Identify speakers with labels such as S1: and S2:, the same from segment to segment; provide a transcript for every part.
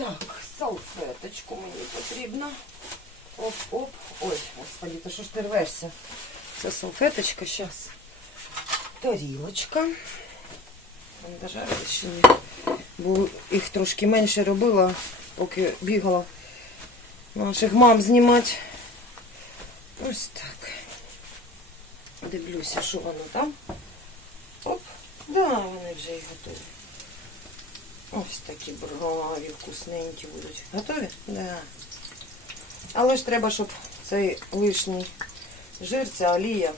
S1: Так, салфеточку мені потрібно. Оп-оп. Ой, господи, то що ж ти рвешся? Це салфеточка, зараз. Тарілочка. Не. Бо їх трошки менше робила, поки бігала наших мам знімати. Ось так. Дивлюся, що воно там. Оп. Да, вони вже і готові. Ось такі брові вкусненькі будуть. Готові? Да. Але ж треба, щоб цей лишній жир, ця олія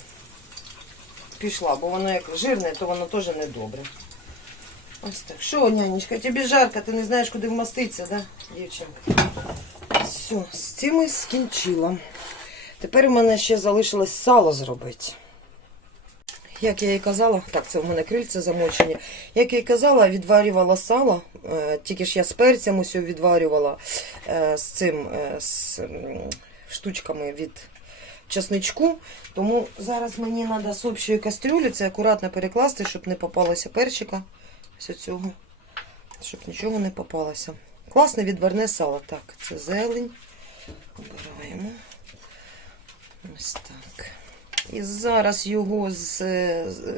S1: пішла, бо воно як жирне, то воно теж не добре. Ось так. Що, нянечка, тобі жарко, ти не знаєш, куди вмоститися, да, дівчинка? Все, з цим і скінчила. Тепер у мене ще залишилось сало зробити. Як я і казала, так, це в мене крильце замочені. Як я і казала, відварювала сало, е, тільки ж я з перцем усе відварювала е, з цим е, з штучками від чесничку. Тому зараз мені треба з общої кастрюлі це акуратно перекласти, щоб не попалося перчика. Ось цього, щоб нічого не попалося. Класне відварне сало. Так, це зелень. Обираємо. Ось так. І зараз його з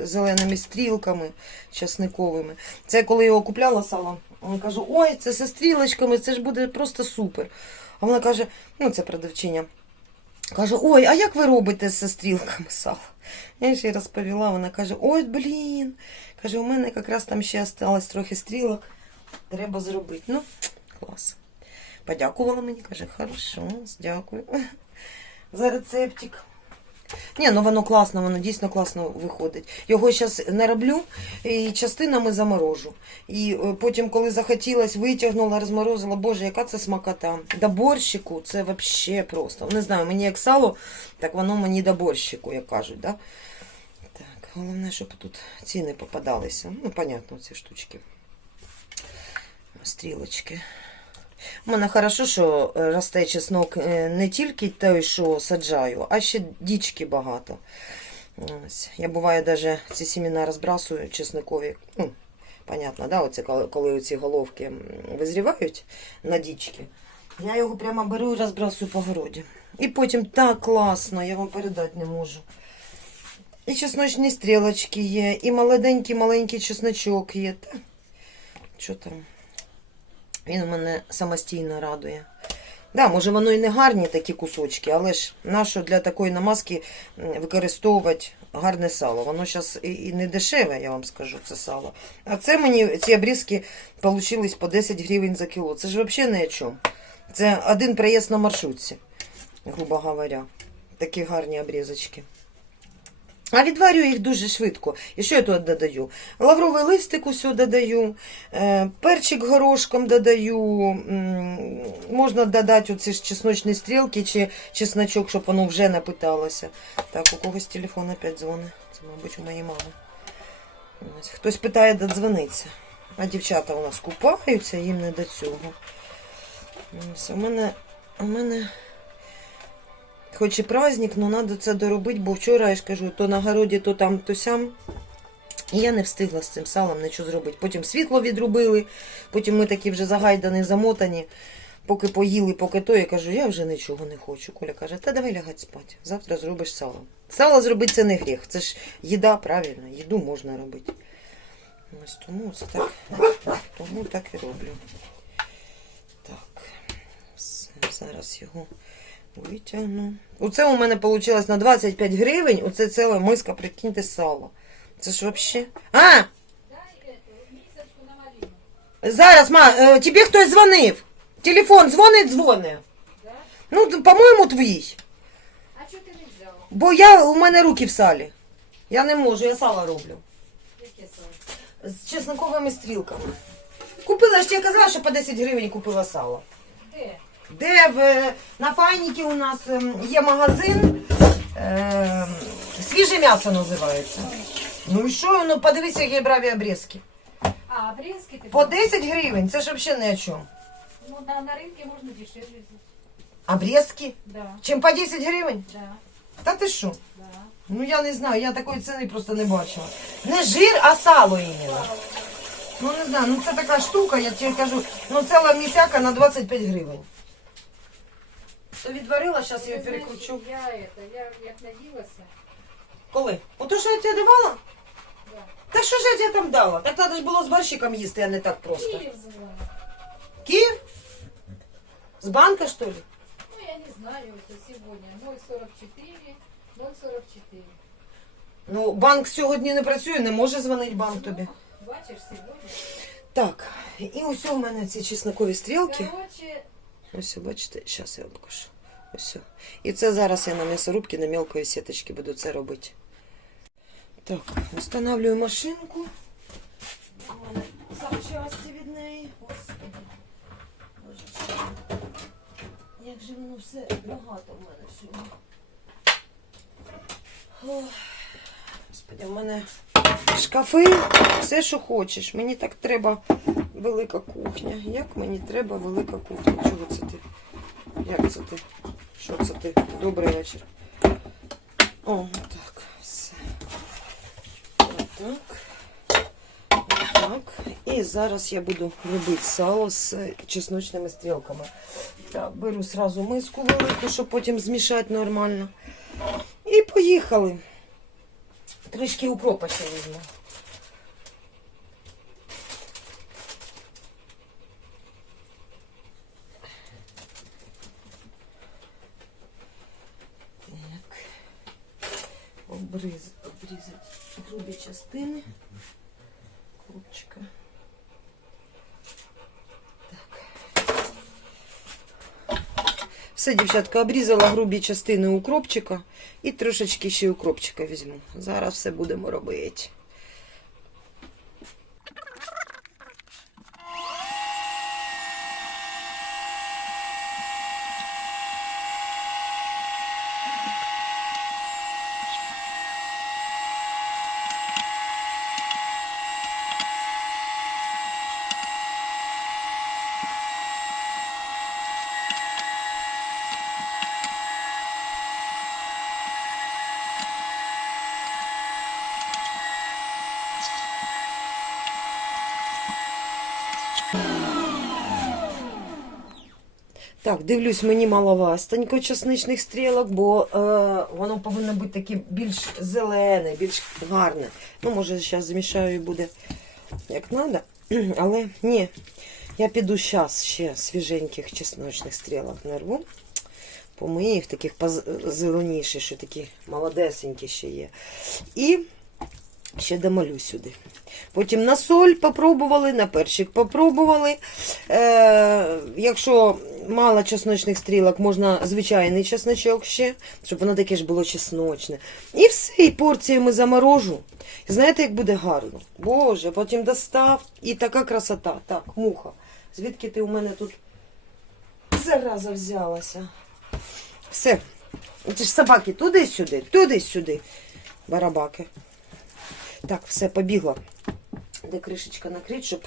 S1: зеленими стрілками часниковими. Це коли його купляла сало, він каже, ой, це зі стрілочками, це ж буде просто супер. А вона каже, ну це продавчиня. Каже, ой, а як ви робите зі стрілками сало? Я їй розповіла, вона каже, ой, блін. Каже, у мене якраз там ще осталось трохи стрілок. Треба зробити. Ну, клас. Подякувала мені, каже, хорошо, дякую. За рецептик. Ні, ну воно класно, воно дійсно класно виходить. Його зараз не роблю і частинами заморожу. І е, потім, коли захотілось, витягнула, розморозила. Боже, яка це смакота. До борщику це взагалі просто. Не знаю, мені як сало, так воно мені до борщику, як кажуть. Да? Так, головне, щоб тут ці не попадалися. Ну, понятно, ці штучки. Стрілочки. У мене хорошо, що е, росте чеснок е, не тільки той, що саджаю, а ще дічки багато. Ось. Я буває навіть ці сімена розбрасую чесникові. Ну, понятно, да? Оце, коли, коли ці головки визрівають на дічки. Я його прямо беру і розбрасую по городі. І потім так класно, я вам передати не можу. І чесночні стрілочки є, і молоденький маленький чесночок є. Що там? Він мене самостійно радує. Да, може воно і не гарні такі кусочки, але ж нащо для такої намазки використовувати гарне сало. Воно зараз і, не дешеве, я вам скажу, це сало. А це мені ці обрізки получились по 10 гривень за кіло. Це ж взагалі не о чому. Це один проїзд на маршрутці, грубо говоря. Такі гарні обрізочки. А відварюю їх дуже швидко. І що я тут додаю? Лавровий листик усю додаю, е, перчик горошком додаю. Можна додати оці ж чесночні стрілки чи чесночок, щоб воно вже напиталося. Так, у когось телефон опять дзвонить. Це, мабуть, у моєї мами. Ось, Хтось питає, де дзвониться. А дівчата у нас купаються, їм не до цього. У мене, у мене хоч і праздник, але треба це доробити, бо вчора, я ж кажу, то на городі, то там, то сям. І я не встигла з цим салом нічого зробити. Потім світло відрубили, потім ми такі вже загайдані, замотані. Поки поїли, поки то, я кажу, я вже нічого не хочу. Коля каже, та давай лягати спати. Завтра зробиш сало. Сало зробити це не гріх. Це ж їда, правильно, їду можна робити. Ось тому це так, тому так і роблю. Так, зараз його витягну. Оце у мене вийшло на 25 гривень. Оце ціла миска, прикиньте, сало. Це ж взагалі. А! Зараз, ма, е, тобі хтось дзвонив. Телефон дзвонить, дзвонить. Ну, по-моєму, твій.
S2: А чого ти не взяла?
S1: Бо я, у мене руки в салі. Я не можу, я сало роблю.
S2: Яке сало?
S1: З чесноковими стрілками. Купила, ж я казала, що по 10 гривень купила сало.
S2: Де?
S1: В, на файніки у нас ем, є магазин. Е, свіже м'ясо називається. Ну і що, ну подивися, які я браві обрізки.
S2: А, обрезки ти?
S1: По 10 гривень, це ж взагалі ні о чому.
S2: Ну, на, на ринке можна дешевле взять.
S1: Обрізки?
S2: Да,
S1: Чим по 10 гривень?
S2: да,
S1: Та ти що?
S2: да.
S1: Ну я не знаю, я такої ціни просто не бачила. Не жир, а сало іменно. Ну не знаю, ну це така штука, я тебе кажу, ну ціла місяка на 25 гривень. Відварила, зараз я перекручу.
S2: Я, это, я як наділася,
S1: Коли? Ото що я тебе давала?
S2: да.
S1: Та що ж я тебе там дала? Так треба ж було з борщиком їсти, а не так просто.
S2: Київ звала.
S1: Київ? З банка, що ли?
S2: Ну, я не знаю, это сегодня 044, 044.
S1: Ну, банк сьогодні не працює, не може дзвонити банк тобі.
S2: Бачиш, сьогодні.
S1: Так, і ось у мене ці чеснокові стрілки.
S2: Короче,
S1: Ось, бачите, зараз я вам покажу. Ось. І це зараз я на м'ясорубці на мелкої сіточки буду це робити. Так, встановлюю машинку. У мене запчасті від неї. Господи. Як же воно все багато в мене всього. Господи, в мене шкафи, все, що хочеш. Мені так треба велика кухня. Як мені треба велика кухня? Чого це ти? Як це ти? Що це ти? Добрий вечір. О, так, все. Отак. Так. І зараз я буду робити сало з чесночними стрілками. Так, беру сразу миску велику, щоб потім змішати нормально. І поїхали. Трішки укропа ще візьму. Так. Обриз, обрізати грубі частини. Крупчика. Так. Все, дівчатка, обрізала грубі частини укропчика і трошечки ще укропчика візьму. Зараз все будемо робити. Дивлюсь, мені маловастенько чесничних стрілок, бо е, воно повинно бути таке більш зелене, більш гарне. Ну, може, зараз змішаю і буде як треба. Але ні, я піду зараз ще свіженьких чесночних стрілок нарву. Помию їх таких зеленіші, що такі молодесенькі ще є. І ще домалю сюди. Потім на соль попробували, на перчик попробували. Е, якщо мало чесночних стрілок, можна звичайний чесночок ще, щоб воно таке ж було чесночне. І все, і порціями заморожу. Знаєте, як буде гарно? Боже, потім достав і така красота. Так, муха. Звідки ти у мене тут зараза взялася? Все. Це ж собаки туди-сюди, туди-сюди. Барабаки. Так, все, побігла. Де кришечка накрить, щоб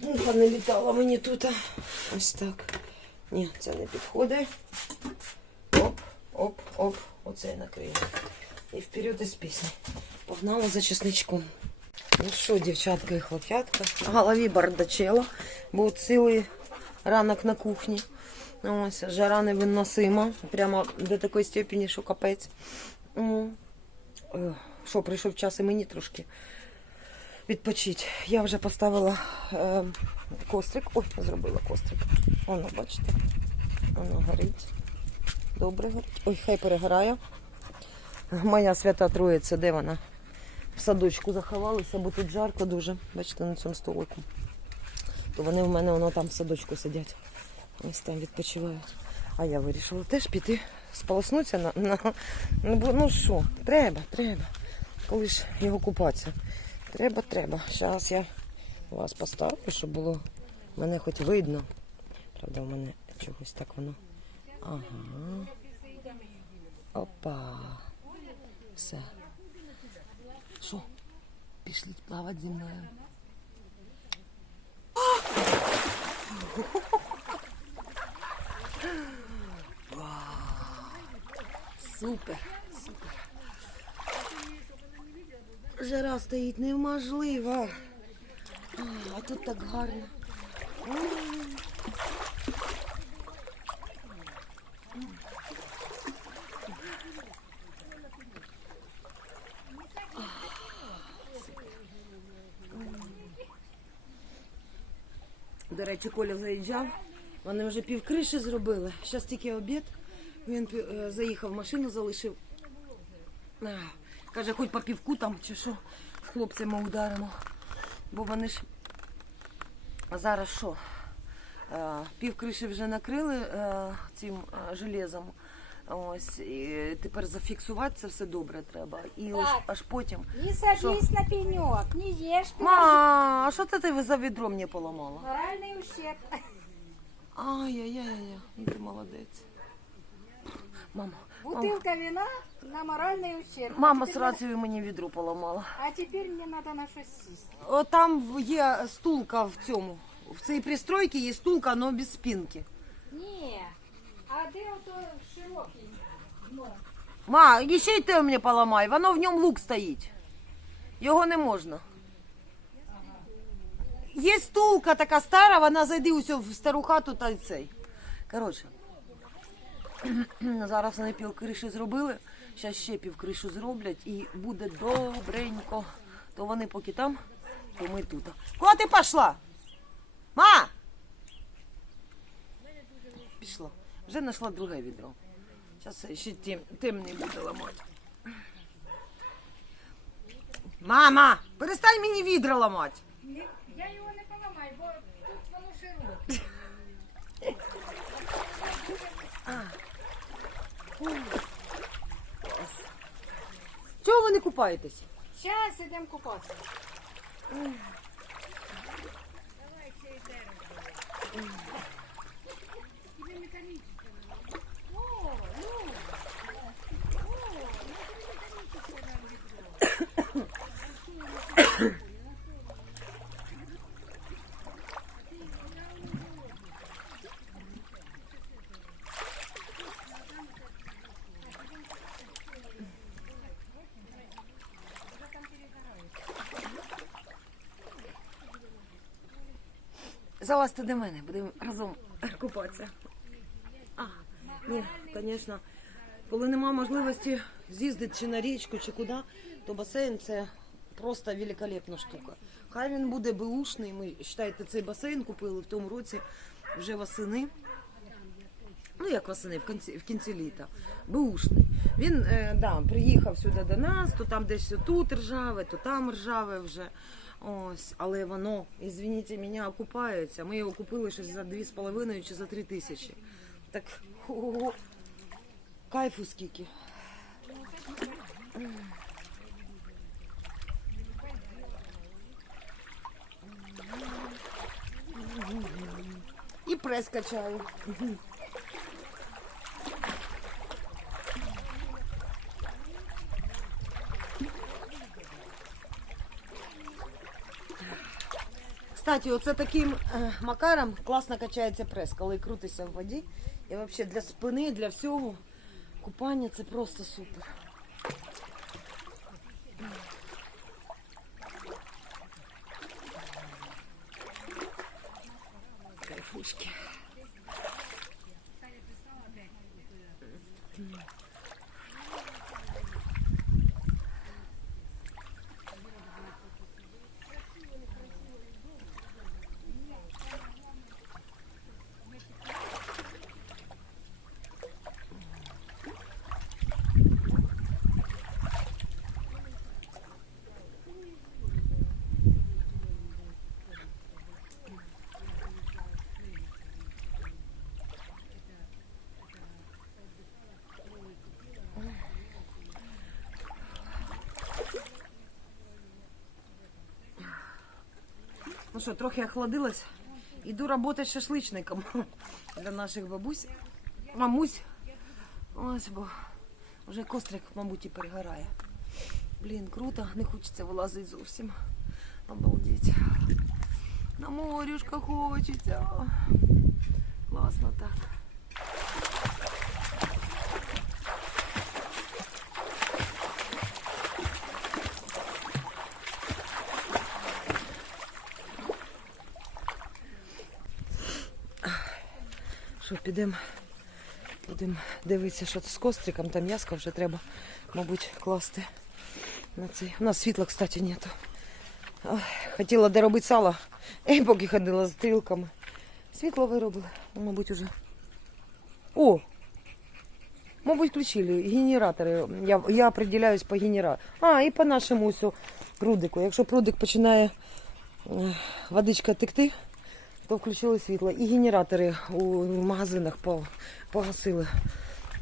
S1: муха не літала мені тут. Ось так. Ні, це не підходить. Оп, оп, оп. Оце я накрию. І вперед із пісні. Погнала за чесничком. Ну що, дівчатка і хлоп'ятка, голові бардачело, бо цілий ранок на кухні. Ось, жара невиносима. Прямо до такої степені, що капець. Що, прийшов час і мені трошки відпочити. Я вже поставила е, кострик. Ой, зробила кострик. Воно, бачите, воно горить. Добре горить. Ой, хай перегорає. Моя свята троїця, де вона? В садочку заховалися, бо тут жарко дуже. Бачите, на цьому столику. То вони в мене воно там в садочку сидять. Ось там відпочивають. А я вирішила теж піти сполоснутися на. на... Ну, ну що, треба, треба. Коли ж його купатися? Треба, треба. Зараз я вас поставлю, щоб було мене хоч видно. Правда, в мене чогось так воно. Ага. Опа. Все. Що? Пішли плавати зі мною. Супер. Жара стоїть неможлива. А тут так гарно. До речі, Коля заїжджав. Вони вже пів криші зробили. Зараз тільки обід. Він е, заїхав, машину залишив. Каже, хоч по півку там чи що з хлопцями ударимо. Бо вони ж а зараз що? Е, Пів криші вже накрили е, цим е, железом. Ось, і тепер зафіксувати це все добре треба. І аж, аж потім.
S3: Не садись на пенек, не ешь. ты
S1: Ма, а що це ти за відро мені поламала?
S3: Моральный ущерб.
S1: Ай-яй-яй, ти молодець. Мама,
S3: Бутылка вина на моральный ущерб.
S1: мама з
S3: теперь,
S1: рацією мені відро поламала.
S3: а теперь мне надо на что сесть.
S1: О, там є стулка в цьому. В цій пристройці є стулка, але без спинки.
S3: Не, а де ото широкий? Ну,
S1: Ма, і ще й те мені поламай, воно в ньому лук стоїть. Його не можна. Є стулка така стара, вона зайди усьо в стару хату та й цей. Коротше. Зараз вони пів криші зробили, зараз ще пів кришу зроблять і буде добренько. То вони поки там, то ми тут. Куди ти пішла? Ма! Пішла. Вже знайшла друге відро. Зараз ще тим, темний буде ламати. Мама, перестань мені відра ламати.
S3: не- я його не поламаю, бо тут воно широке.
S1: Чого ви не купаєтесь?
S3: Зараз йдемо купатися.
S1: Залазьте до мене, будемо разом купатися. А, ні, звісно, коли нема можливості з'їздити чи на річку, чи куди, то басейн це просто великолепна штука. Хай він буде беушний. Ми вважайте, цей басейн купили в тому році вже восени. Ну, як восени, в кінці, в кінці літа. Беушний. Він е, да, приїхав сюди до нас, то там десь тут ржаве, то там ржаве вже. Ось, але воно, ізвініть мене, окупається. Ми його купили щось за 2,5 чи за 3 тисячі. Так ого, кайфу скільки. І прес качаю. Кстати, оце таким е, макаром класно качається прес, коли крутишся в воді. І взагалі для спини, для всього купання це просто супер. Кайфушки. Ну що, трохи охладилась. Іду працювати шашличником для наших бабусь. Мамусь. Ось бо вже кострик, мабуть, і перегорає. Блін, круто, не хочеться вилазити зовсім. Обалдеть. На морюшка хочеться. Класно так. що, підемо будемо дивитися, що з костриком, там м'яска вже треба, мабуть, класти. На цей. У нас світла, кстати, нету. Хотіла доробити сало, і поки ходила з стрілками. Світло виробили, ну, мабуть, уже. О! Мабуть, включили генератори. Я, я определяюсь по генератору. А, і по нашому ось прудику. Якщо прудик починає е, водичка текти, включили світло. І генератори у магазинах погасили.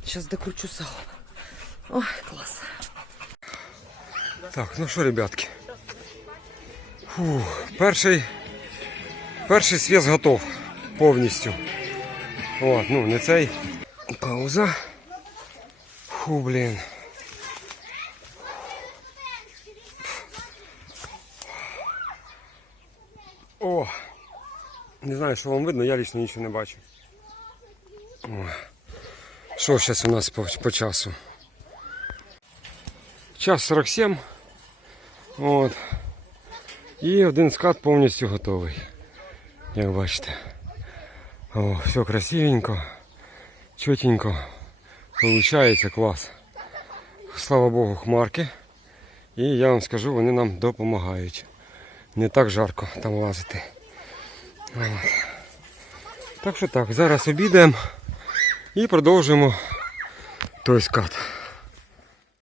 S1: Зараз докручу сало. Ой, клас.
S4: Так, ну що, ребятки. Фу, перший, перший свіс готов повністю. От, ну, не цей. Пауза. Фу, блін. О! Не знаю, що вам видно, я лично нічого не бачу. О. Що зараз у нас по, по часу? Час 47. От. І один скат повністю готовий. Як бачите. О, все красивенько, чотенько. Получається клас. Слава Богу, хмарки. І я вам скажу, вони нам допомагають. Не так жарко там лазити. Так що так, зараз обідаємо і продовжимо той скат.